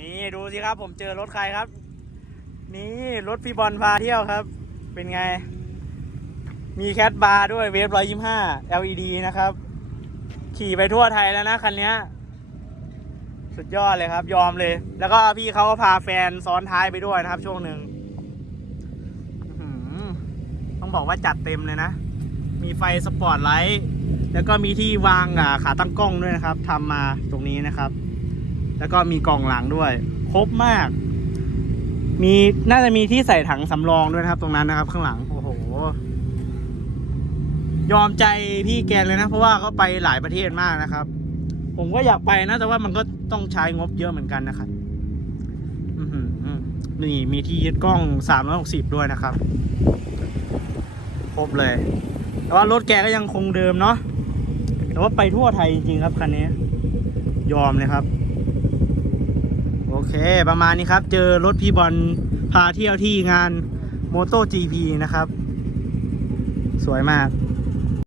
นี่ดูสิครับ ผมเจอรถใครครับ นี่รถพี่บอลพาเที่ยวครับ เป็นไง มีแคทบาร์ด้วยเวฟร้อยยี่ห้า LED นะครับ ขี่ไปทั่วไทยแล้วนะคันนี้สุดยอดเลยครับ ยอมเลย แล้วก็พี่เขาก็พาแฟนซ้อนท้ายไปด้วยนะครับ ช่วงหนึ่งต้องบอกว่าจัดเต็มเลยนะ มีไฟสปอร์ตไลท์แล้วก็มีที่วางขาตั้งกล้องด้วยนะครับทำมาตรงนี้นะครับ แล้วก็มีกล่องหลังด้วย ครบมาก มีน่าจะมีที่ใส่ถังสำรองด้วยนะครับ ตรงนั้นนะครับ ข้างหลังโอ้โหยอมใจพี่แกเลยนะ เพราะว่าเขาไปหลายประเทศมากนะครับ ผมก็อยากไปนะ แต่ว่ามันก็ต้องใช้งบเยอะเหมือนกันนะครับนี่มีที่ยึดกล้อง 360 ด้วยนะครับ ครบเลย แต่ว่ารถแกก็ยังคงเดิมเนาะแต่ว่าไปทั่วไทยจริงๆครับคันนี้ ยอมเลยครับ เค ประมาณนี้ครับ เจอรถพี่บอลพาเที่ยวที่งานโมโต GP นะครับ สวยมาก